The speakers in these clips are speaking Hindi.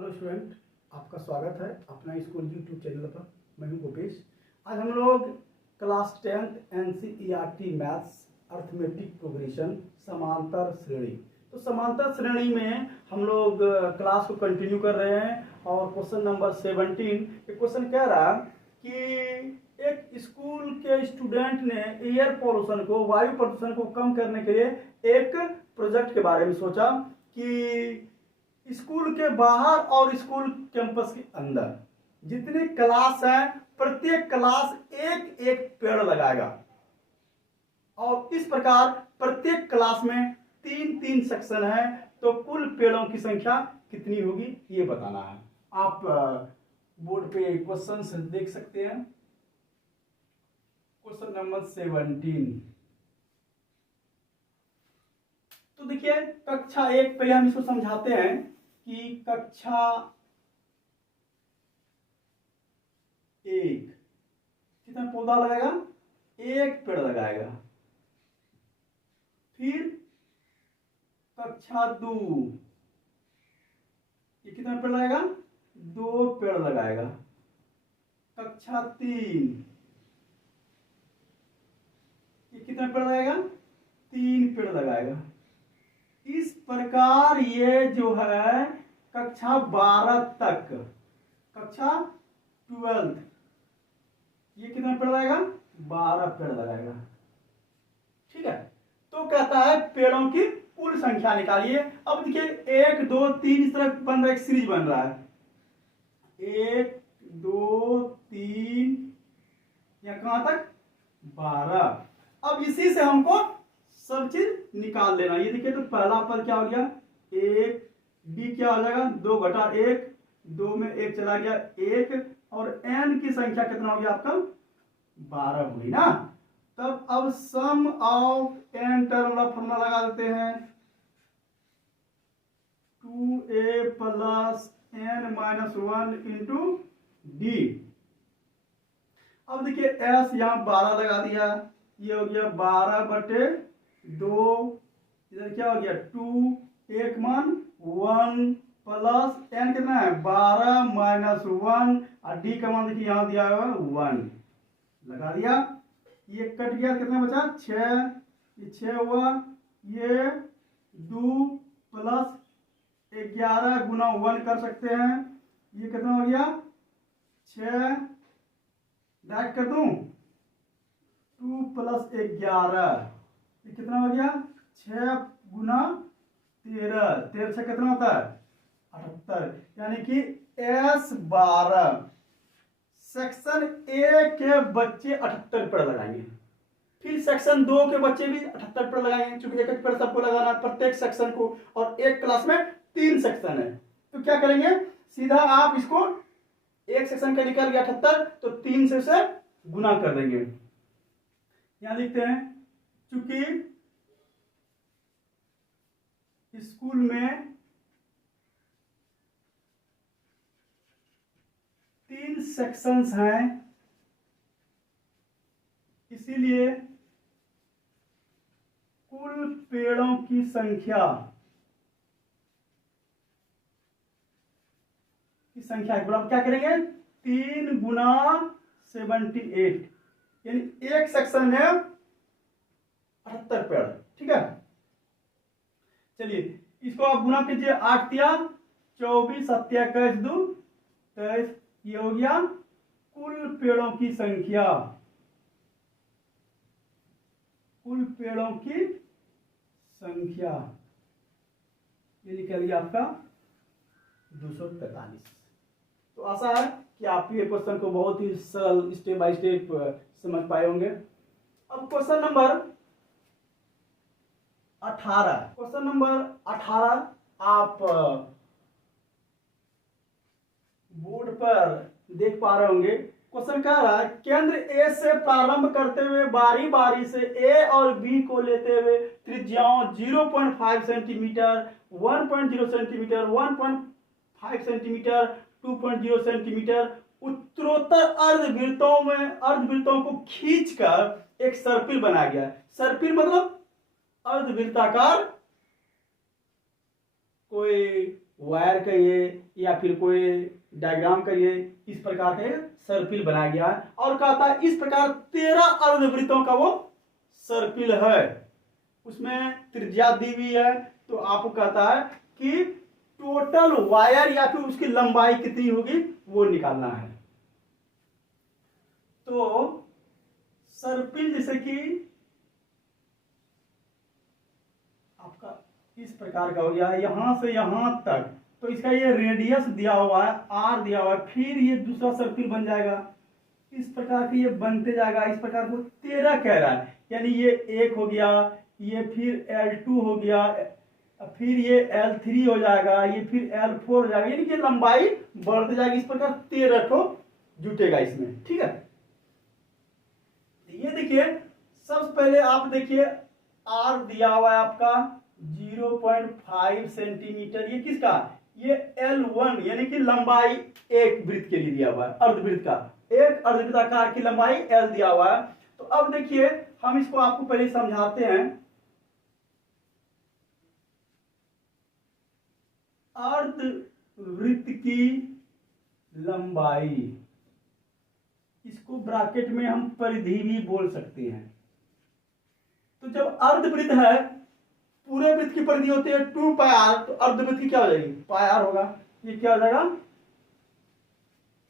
हेलो स्टूडेंट, आपका स्वागत है अपना स्कूल यूट्यूब चैनल पर। मैं हूं भूपेश। आज हम लोग class 10th NCERT maths arithmetic progression समांतर श्रेणी। तो समांतर श्रेणी में हम लोग क्लास को कंटिन्यू कर रहे हैं और क्वेश्चन नंबर 17 ये क्वेश्चन कह रहा कि एक स्कूल के स्टूडेंट ने एयर पोल्यूशन को, वायु प्रदूषण को कम करने के लिए एक प्रोजेक्ट के बारे में सोचा कि स्कूल के बाहर और स्कूल कैंपस के अंदर जितने क्लास हैं प्रत्येक क्लास एक एक पेड़ लगाएगा और इस प्रकार प्रत्येक क्लास में तीन तीन सेक्शन है, तो कुल पेड़ों की संख्या कितनी होगी ये बताना है। आप बोर्ड पे क्वेश्चंस देख सकते हैं। Question number 17। तो देखिए कक्षा 1 पहले हम इसको समझाते हैं कि कक्षा 1 कितना पौधा लगाएगा, एक पेड़ लगाएगा। फिर कक्षा 2 ये कितना पेड़ लगाएगा, 2 पेड़ लगाएगा। कक्षा 3 ये कितना पेड़ लगाएगा, 3 पेड़ लगाएगा। इस प्रकार ये जो है कक्षा 12 तक, कक्षा 12 ये कितना पेड़ लगाएगा, 12 पेड़ लगाएगा। ठीक है, तो कहता है पेड़ों की कुल संख्या निकालिए। अब देखिए 1 2 3 इस तरह बन रहा है, एक सीरीज बन रहा है 1 2 3 या कहां तक 12। अब इसी से हमको सब चीज निकाल लेना। ये देखिए तो पहला पद क्या हो गया 1, डी क्या हो जाएगा 2 घटा 1, 2 में 1 चला गया 1, और n की संख्या कितना हो गया आपका 12 हुई ना। तब अब सम ऑफ n टर्म वाला फॉर्मूला लगा देते हैं 2a plus n minus 1 into D. अब देखिए s यहां 12 लगा दिया, ये हो गया 12 बटे 2, इधर क्या हो गया 2, एक मान 1 प्लस n कितना है 12 माइनस 1, और d का मान देखिए यहां दिया हुआ 1 लगा दिया। ये कट गया, कितना बचा 6, ये 6 हुआ, ये 2 प्लस 11 गुना 1 कर सकते हैं, ये कितना हो गया 6, डायरेक्ट कर दूं 2 प्लस 11 ये कितना हो गया 6 गुना 13, 13 से कितना होता है 78, यानी कि S12 सेक्शन ए के बच्चे 78 पेड़ लगाएंगे। फिर सेक्शन 2 के बच्चे भी 78 पेड़ लगाएंगे, क्योंकि एक एक पेड़ सबको लगाना है प्रत्येक सेक्शन को, और एक क्लास में 3 सेक्शन है। तो क्या करेंगे, सीधा आप इसको एक सेक्शन का निकल गया 78, तो 3 से उसे गुना कर देंगे। यहां लिखते हैं चूंकि स्कूल में 3 सेक्शंस हैं, इसीलिए कुल पेड़ों की संख्या बराबर क्या करेंगे 3 गुना 78, यानी एक सेक्शन में 78 पेड़। ठीक है, चलिए इसको आप गुना कीजिए, 8 तिया 24, 7 21 2 23, ये हो गया कुल पेड़ों की संख्या। कुल पेड़ों की संख्या ये निकल गया आपका 243। तो आशा है कि आप ये क्वेश्चन को बहुत ही सरल स्टेप बाय स्टेप समझ पाए होंगे। अब क्वेश्चन नंबर 18, क्वेश्चन नंबर 18 आप बोर्ड पर देख पा रहे होंगे। क्वेश्चन कह रहा है केंद्र ए से प्रारंभ करते हुए बारी बारी से ए और बी को लेते हुए त्रिज्याओं 0.5 सेंटीमीटर, 1.0 सेंटीमीटर, 1.5 सेंटीमीटर, 2.0 सेंटीमीटर उत्तरोत्तर अर्धवृत्तों को खींचकर एक सर्पिल बनाया गया है। सर्पिल मतलब अर्धवृत्ताकार कोई वायर कहिए या फिर कोई डायग्राम कहिए, इस प्रकार का सर्पिल बनाया गया है। और कहता है इस प्रकार 13 अर्धवृत्तों का वो सर्पिल है, उसमें त्रिज्या दी हुई है। तो आपको कहता है कि टोटल वायर या फिर उसकी लंबाई कितनी होगी वो निकालना है। तो सर्पिल जैसे कि आपका इस प्रकार का हो गया, यहां से यहां तक, तो इसका ये रेडियस दिया हुआ है, आर दिया हुआ है, फिर ये दूसरा सर्किल बन जाएगा, इस प्रकार के ये बनते जाएगा। इस प्रकार को 13 कह रहा है, यानी ये 1 हो गया, ये फिर L2 हो गया, फिर ये L3 हो जाएगा, ये फिर L4 हो जाएगा, यानी कि लंबाई बढ़ते जाएगी। इस प्रकार 13 को जुटेगा इसमें, ठीक है। ये देखिए, सबसे पहले आप देखिए आर दिया हुआ है आपका 0.5 सेंटीमीटर, ये किसका, ये L1 यानी कि लंबाई एक वृत्त के लिए दिया हुआ है, अर्धवृत्त का, एक अर्धवृत्ताकार की लंबाई L दिया हुआ है। तो अब देखिए हम इसको आपको पहले समझाते हैं। अर्धवृत्त की लंबाई, इसको ब्रैकेट में हम परिधि भी बोल सकते हैं। तो जब अर्धवृत्त है, पूरे वृत्त की परिधि होती है 2 पाई आर, तो अर्धवृत्त की क्या हो जाएगी, पाई आर होगा, ये क्या हो जाएगा,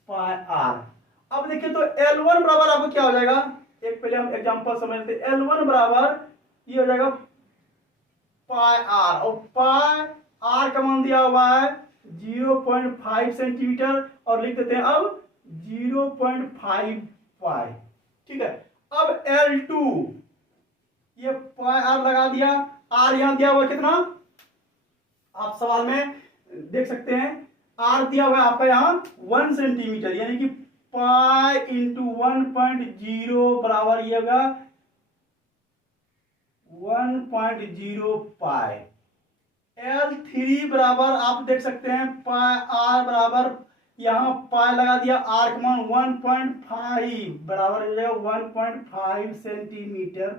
पाई आर। अब देखिए तो L1 बराबर आपको क्या हो जाएगा, एक पहले हम एग्जांपल समझते हैं। L1 बराबर ये हो जाएगा पाई आर, और पाई आर का मान दिया हुआ है 0.5 सेंटीमीटर, और लिख देते हैं अब 0.5 पाई, ठीक है। अब L2 ये पाई आर लगा दिया, आर यहां दिया हुआ कितना, आप सवाल में देख सकते हैं, आर दिया हुआ है आपका यहां 1 सेंटीमीटर, यानी कि पाई इंटू 1.0 बराबर ये होगा 1.0 पाई। L3 बराबर आप देख सकते हैं पाई आर बराबर, यहां पाई लगा दिया, आर का मान 1.5 बराबर हो जाएगा 1.5 सेंटीमीटर,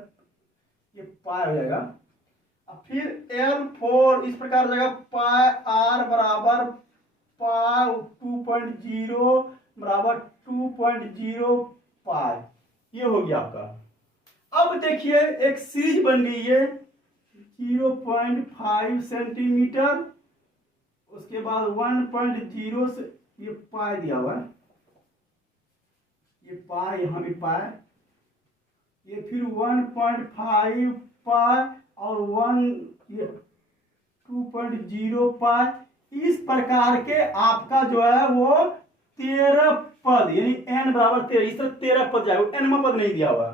ये पाई हो जाएगा। अब फिर L4 इस प्रकार हो जाएगा पाई आर बराबर पाई 2.0 बराबर 2.0 पाई, ये हो गया आपका। अब देखिए एक सीरीज बन गई है 0.5 सेंटीमीटर, उसके बाद 1.0 से ये पाई दिया हुआ है, ये पाई यहां भी पाई, ये फिर 1.5 पाई और 2.0 पाई। इस प्रकार के आपका जो है वो 13 पद, यानी n बराबर 13, इस तरह 13 पद जाएगा, nवां पद नहीं दिया हुआ,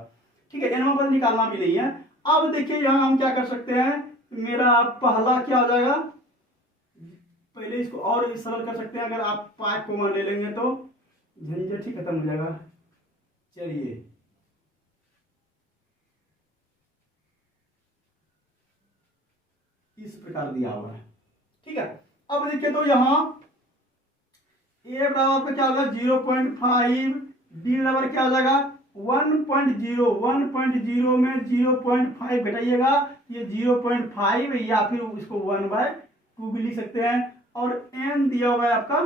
ठीक है, nवां पद निकालना भी नहीं है। अब देखिए यहां हम क्या कर सकते हैं, मेरा पहला क्या हो जाएगा, पहले इसको और सरल कर सकते हैं, अगर आप पाई को मान ले लेंगे तो झंझट ही खत्म हो जाएगा। चलिए इस प्रकार दिया हुआ है, ठीक है। अब देखिए तो यहां a बराबर पे क्या होगा 0.5, b बराबर क्या हो जाएगा 1.0, 1.0 में 0.5 घटाइएगा, ये 0.5 या फिर इसको 1/2 भी लिख सकते हैं, और n दिया हुआ है आपका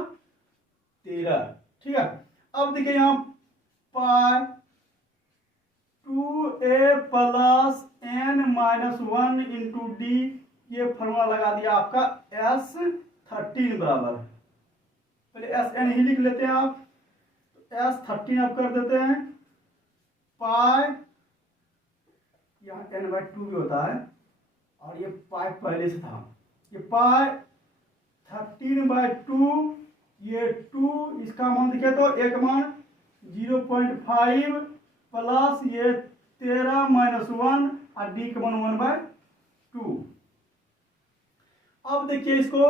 13, ठीक है। अब देखिए यहां पाई 2a plus n minus 1 into D, ये फॉर्मूला लगा दिया आपका S13 बराबर, पहले SN ही लिख लेते हैं आप, तो S13 आप कर देते हैं पाई, यहाँ n/2 भी होता है, और ये पाई पहले से था, ये पाई 13/2, ये 2, इसका मान देखिए तो एक मान 0.5 प्लस ये 13 माइनस 1 और डी का मान 1/2। अब देखिए इसको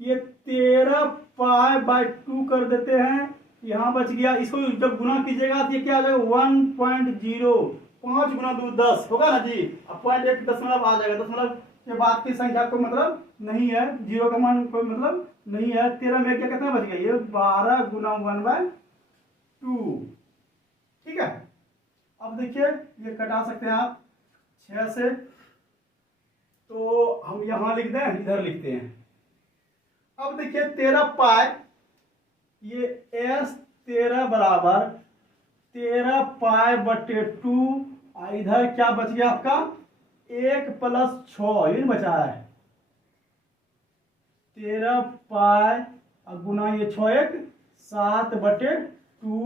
ये 13 पाई/2 कर देते हैं, यहां बच गया, इसको जब गुना कीजिएगा तो ये क्या आ जाएगा 1.0, 5 गुना 2 10 होगा ना जी, अब 0.1 दशमलव आ जाएगा, दशमलव के बाद की संख्या को मतलब नहीं है, जीरो का मान कोई मतलब नहीं है। 13 में क्या कितना बच गया, ये 12 गुना 1/2, ठीक है। अब देखिए ये कटा सकते हैं आप 6 से, तो हम यहां लिख दें, इधर लिखते हैं, अब देखिए 13 पाई, ये S 13 बराबर 13 पाई बटे 2, इधर क्या बच गया आपका 1 प्लस 6, ये बचा है 13 पाई और गुना ये 6 1 7 बटे 2,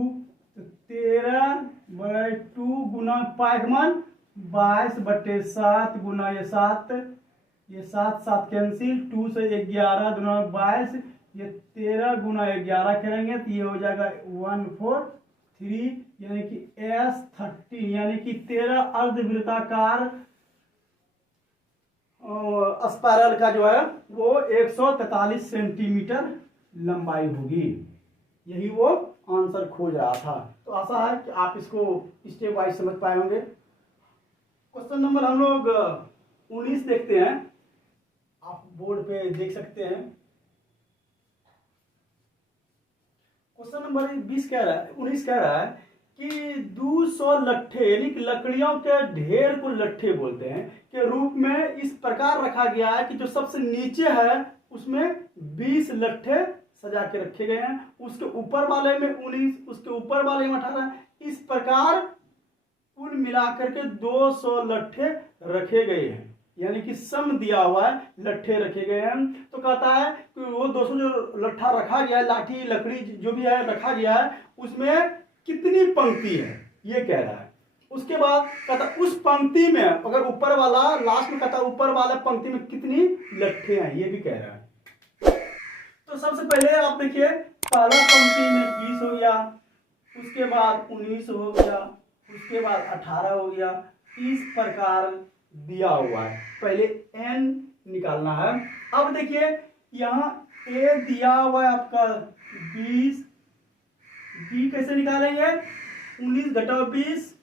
तो 13 बटे 2 गुना पाई का मान 22 बटे 7 गुना ये 7, ये 7 7 कैंसिल, 2 से 11 गुना 22, ये 13 गुना 11 करेंगे तो ये हो जाएगा 143, यानी कि S30, यानी कि 13 अर्धवृत्ताकार स्पाइरल का जो है वो 143 सेंटीमीटर लंबाई होगी। यही वो आंसर खोज रहा था। तो आशा है कि आप इसको स्टेप वाइज समझ पाए होंगे। क्वेश्चन नंबर हम लोग 19 देखते हैं, आप बोर्ड पे देख सकते हैं। क्वेश्चन नंबर 19 कह रहा है कि 200 लट्ठे, यानी कि लकड़ियों के ढेर को लट्ठे बोलते हैं, के रूप में इस प्रकार रखा गया है कि जो सबसे नीचे है उसमें 20 लट्ठे सजा के रखे गए हैं, उसके ऊपर वाले में 19, उसके ऊपर वाले में 18, इस प्रकार कुल मिलाकर के 200 लट्ठे रखे गए हैं, यानी कि सम दिया हुआ है, लट्ठे रखे गए हैं। तो कहता है कि वो 200 जो लट्ठा रखा गया है, लाठी लकड़ी जो भी है रखा गया है, उसमें कितनी पंक्ति है ये कह रहा है। उसके बाद कहता उस पंक्ति में अगर ऊपर वाला लास्ट में कहता ऊपर वाला पंक्ति में कितनी लट्ठे हैं ये भी कह रहा है। तो सबसे पहले आप देखिए पहला पंक्ति में 20 हो गया, उसके बाद 19 हो गया, उसके बाद 18 हो गया, इस प्रकार दिया हुआ है। पहले n निकालना है। अब देखिए यहाँ a दिया हुआ है आपका 20, b कैसे निकालेंगे 19 घटाओ 20,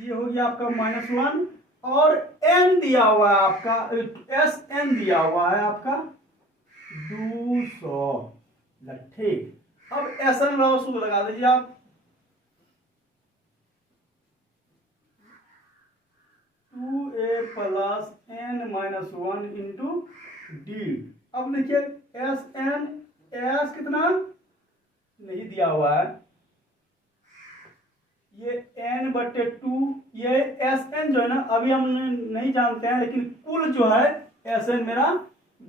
ये हो गया आपका -1, और n दिया हुआ है आपका SN दिया हुआ है आपका 200 लट्ठे। अब SN सूत्र लगा दीजिए आप, 2a plus n minus 1 into D. अब देखिए SN S कितना नहीं दिया हुआ है, ये n बटे 2, ये SN जो है ना अभी हम नहीं जानते हैं, लेकिन कुल जो है SN मेरा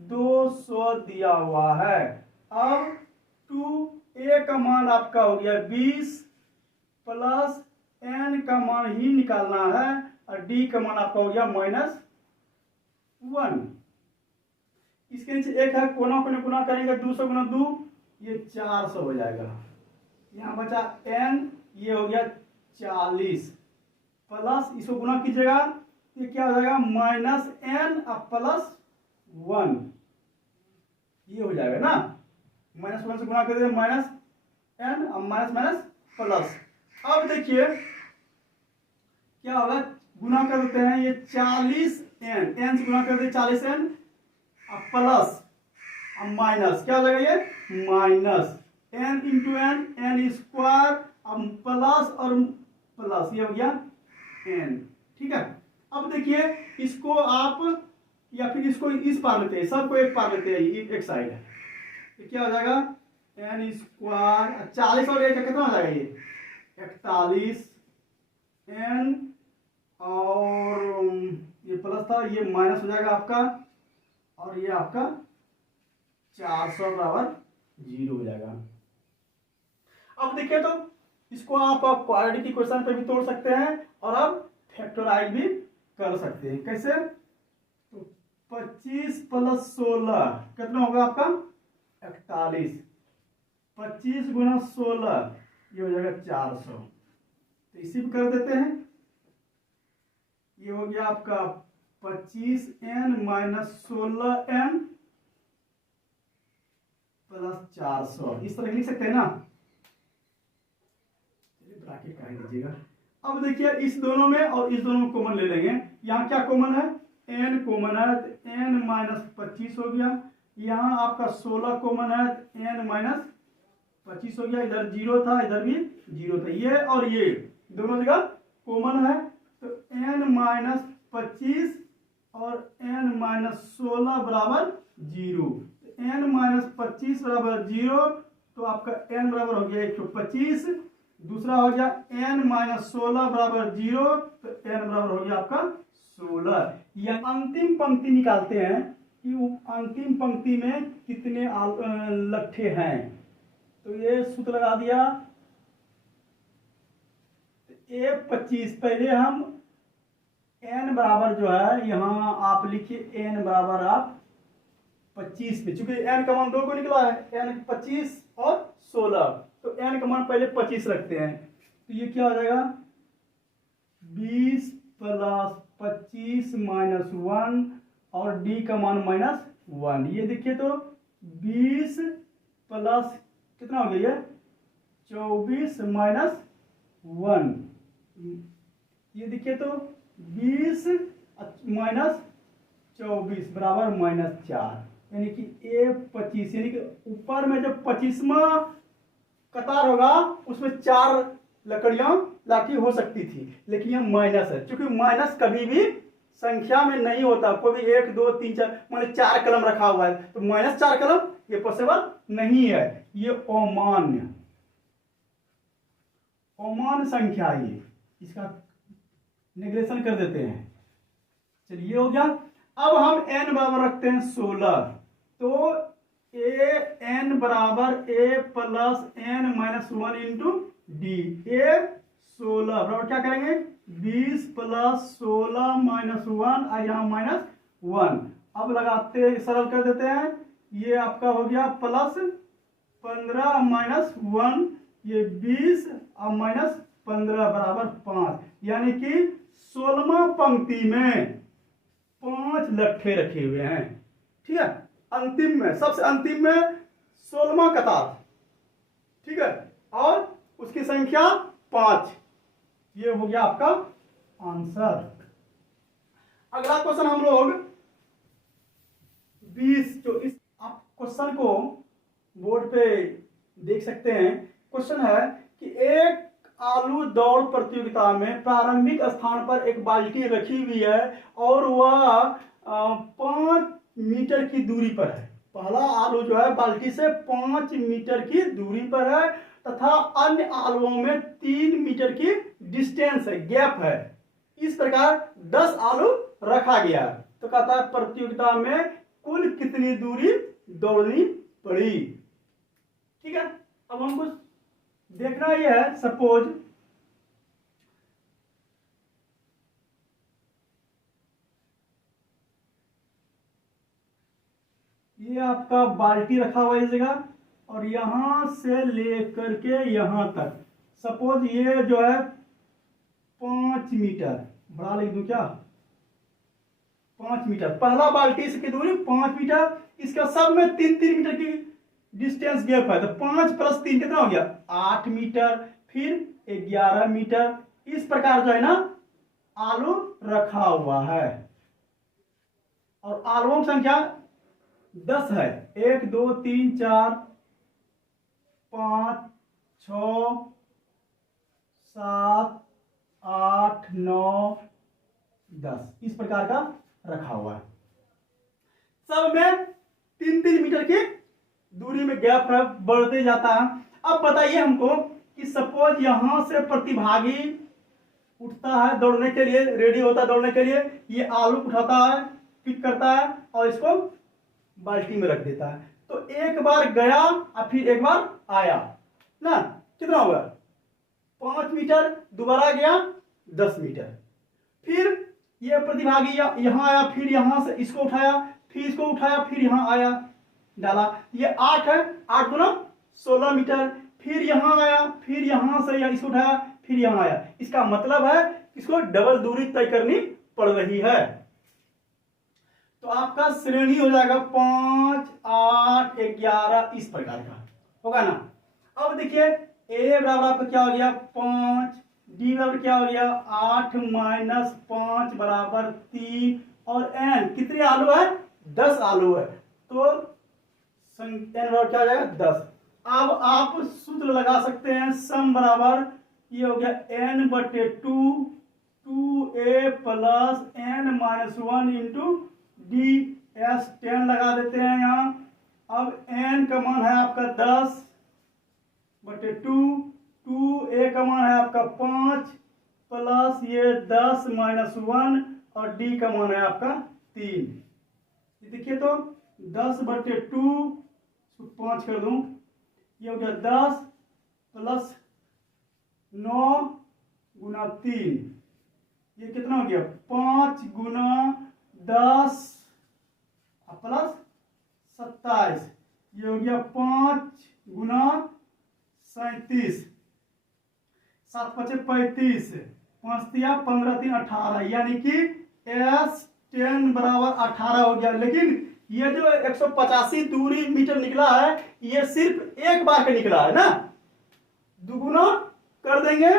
200 दिया हुआ है। अब 2a का मान आपका हो गया 20 प्लस n का मान ही निकालना है, और d का मान आपका हो गया -1। इसके नीचे एक है, कोना को गुना करेंगे 200 गुना 2, ये 400 हो जाएगा। यहाँ बचा n, ये हो गया 40 प्लस इसको गुना कीजिएगा, ये क्या हो जाएगा -n प्लस 1, ये हो जाएगा ना, -1 से गुना कर देंगे -n और माइनस प्लस। अब देखिए क्या होगा, गुना कर देते हैं, ये 40n से गुना कर दे 40n प्लस माइनस, क्या हो जाएगा ये minus n into n square, अब प्लस और प्लस, ये हो गया n। ठीक है। अब देखिए इसको आप या फिर इसको इस पार लेते हैं, सबको एक पार लेते हैं, एक साइड है, तो क्या हो जाएगा n स्क्वायर 40 और 1 कितना हो जाएगा ये 41 n, और ये प्लस था ये माइनस हो जाएगा आपका, और ये आपका 400 बराबर 0 हो जाएगा। अब देखिए तो इसको आप क्वाड्रेटिक की क्वेश्चन पे भी तोड़ सकते हैं और आप फैक्टराइज भी कर सकते हैं। कैसे, तो 25 प्लस 16 कितना होगा आपका 41, 25 गुना 16 ये हो जाएगा 400, तो इसी पे कर देते हैं, ये हो गया आपका 25n माइनस 16n प्लस 400, इस तरह लिख सकते हैं ना, चलिए ब्रैकेट काट दीजिएगा। अब देखिए इस दोनों में और इस दोनों में कॉमन ले लेंगे, यहाँ क्या कॉमन है n कॉमन है, तो n माइनस 25 हो गया, यहाँ आपका 16 कॉमन है, n माइनस 25 हो गया, इधर 0 था इधर भी 0 था, ये और ये दोनों जगह कॉमन है, तो n माइनस 25 और n-16 बराबर 0। n-25 बराबर 0, तो आपका n बराबर हो गया 125। दूसरा हो गया n-16 बराबर 0, तो n बराबर हो गया आपका 16। या अंतिम पंक्ति निकालते हैं कि अंतिम पंक्ति में कितने लट्ठे हैं। तो ये सूत्र लगा दिया। A25, पहले हम n बराबर जो है यहाँ आप लिखिए n बराबर आप 25 पे, चूंकि n का मान 2 को निकला है, n 25 और 16, तो n का मान पहले 25 रखते हैं। तो ये क्या हो जाएगा 20 प्लस 25 माइनस 1 और d का मान माइनस 1। ये देखिए तो 20 प्लस कितना हो गया, 24 माइनस 1। ये देखिए तो 20 माइनस 24 बराबर माइनस 4, यानी कि A25, यानी कि ऊपर में जब 25वां कतार होगा उसमें 4 लकड़ियां लाठी हो सकती थी, लेकिन यह माइनस है। क्योंकि माइनस कभी भी संख्या में नहीं होता, कोई भी 1 2 3 4 मान 4 कलम रखा हुआ है तो माइनस 4 कलम ये पॉसिबल नहीं है। ये अमान्य संख्या, ये इसका नेगलेशन कर देते हैं। चलिए हो गया। अब हम n बराबर रखते हैं 16, तो n बराबर a plus n minus 1 into D. A16 बराबर क्या करेंगे 20 प्लस 16 माइनस 1 और यहाँ माइनस 1। अब लगाते सरल कर देते हैं। ये आपका हो गया प्लस 15 माइनस 1, ये 20 और माइनस 15 बराबर 5, यानी कि 16वां पंक्ति में 5 लट्ठे रखे हुए हैं। ठीक है, अंतिम में, सबसे अंतिम में 16वां कतार, ठीक है, और उसकी संख्या 5। ये हो गया आपका आंसर। अगला क्वेश्चन हम लोग 20, जो इस आप क्वेश्चन को बोर्ड पे देख सकते हैं। क्वेश्चन है कि एक आलू दौड़ प्रतियोगिता में प्रारंभिक स्थान पर एक बाल्टी रखी हुई है और वह 5 मीटर की दूरी पर है। पहला आलू जो है बाल्टी से 5 मीटर की दूरी पर है तथा अन्य आलुओं में 3 मीटर की डिस्टेंस है, गैप है। इस प्रकार 10 आलू रखा गया। तो कहता है प्रतियोगिता में कुल कितनी दूरी दौड़नी पड़ी। ठीक है, अब हमको देखना यह है, सपोज ये आपका बाल्टी रखा हुआ इस जगह और यहां से लेकर के यहां तक, सपोज ये जो है 5 मीटर, बड़ा लिख दूं क्या, 5 मीटर। पहला बाल्टी से की दूरी 5 मीटर, इसका सब में 3-3 मीटर की डिस्टेंस गैप है, तो 5 प्लस 3 कितना हो गया 8 मीटर, फिर 11 मीटर। इस प्रकार जो है ना आलू रखा हुआ है और आलुओं की संख्या 10 है। 1 2 3 4 5 6 7 8 9 10, इस प्रकार का रखा हुआ है। सब में 3-3 मीटर की दूरी में गैप है, बढ़ते जाता है। अब बताइए हमको कि सपोज यहां से प्रतिभागी उठता है दौड़ने के लिए, रेडी होता है दौड़ने के लिए, ये आलू उठाता है, पिक करता है और इसको बाल्टी में रख देता है। तो एक बार गया और फिर एक बार आया ना, कितना होगा 5 मीटर, दोबारा गया 10 मीटर, फिर ये प्रतिभागी यहां आया, फिर यहां से इसको उठाया, फिर इसको उठाया, फिर यहां आया डाला, ये 8 है, 8 गुना 16 मीटर, फिर यहां आया, फिर यहां से इसको उठाया, फिर यहां आया। इसका मतलब है इसको डबल दूरी तय करनी पड़ रही है। तो आपका श्रेणी हो जाएगा 5 8 11, इस प्रकार का होगा ना। अब देखिए ए बराबर आपका क्या हो गया 5, डी बराबर क्या हो गया 8 माइनस 5 बराबर 3, और एन कितने आलू है 10 आलू है, तो एन बराबर क्या हो जाएगा 10। अब आप सूत्र लगा सकते हैं, सम बराबर ये हो गया n/2 2a plus n minus 1 into D S 10 लगा देते हैं यहाँ। अब n का मान है आपका 10 बटे 2a का मान है आपका 5 प्लस ये 10 माइनस 1 और d का मान है आपका 3। देखिए तो 10 बटे 2 5 कर दूं, ये हो गया 10 प्लस 9 गुना 3, ये कितना हो गया 5 गुना 10 प्लस 27, ये हो गया 5 गुना 37, 7 पचे 35, 5 दिया 15 3 18, यानी कि S10 बराबर 18 हो गया। लेकिन ये जो 185 दूरी मीटर निकला है ये सिर्फ एक बार का निकला है ना, दुगुना कर देंगे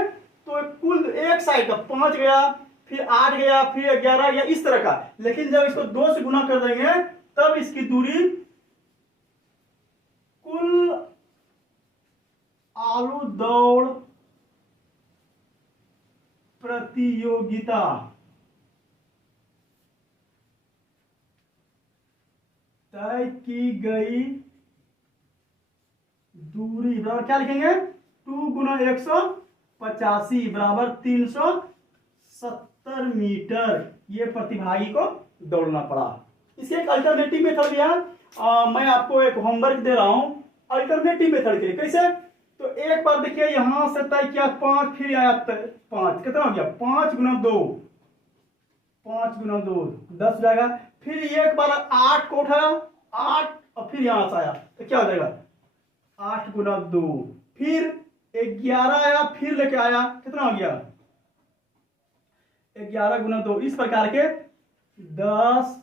तो कुल एक साइड का 5 गया, फिर 8 गया, फिर 11 गया, इस तरह का। लेकिन जब इसको 2 से गुना कर देंगे तब इसकी दूरी कुल आलू दौड़ प्रतियोगिता तय की गई दूरी बराबर क्या लिखेंगे 2 गुना 185 बराबर 370 मीटर, ये प्रतिभागी को दौड़ना पड़ा। इसके एक अल्टरनेटिव मेथड भी है, मैं आपको एक होमवर्क दे रहा हूं अल्टरनेटिव मेथड के लिए। कैसे, तो एक बार देखिए यहां से तय किया 5, फिर आया 5, कितना हो गया 5 गुना 2, 5 गुना 2 10 जाएगा, फिर एक बार 8 को उठाया 8 और फिर यहां से आया तो क्या हो जाएगा 8 गुना 2, फिर 11 आया, फिर लेके आया, कितना हो गया 11 गुना 2। इस प्रकार के 10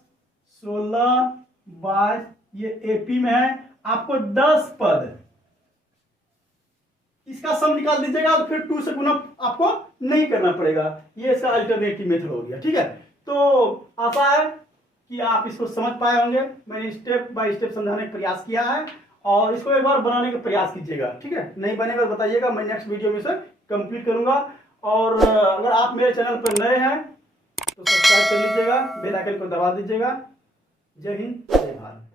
16 22, ये एपी में है, आपको 10 पद, इसका सम निकाल दीजिएगा तो फिर 2 से गुना आपको नहीं करना पड़ेगा। ये इसका अल्टरनेटिव मेथड हो गया। ठीक है, तो आशा है कि आप इसको समझ पाए होंगे। मैंने स्टेप बाय स्टेप समझाने का प्रयास किया है और इसको एक बार बनाने का प्रयास कीजिएगा। ठीक है, नहीं बनेगा बताइएगा, मैं नेक्स्ट वीडियो में इसे कंप्लीट करूंगा। और अगर आप मेरे चैनल पर नए हैं तो सब्सक्राइब कर लीजिएगा, बेल आइकन को दबा दीजिएगा। जय हिंद, जय भारत।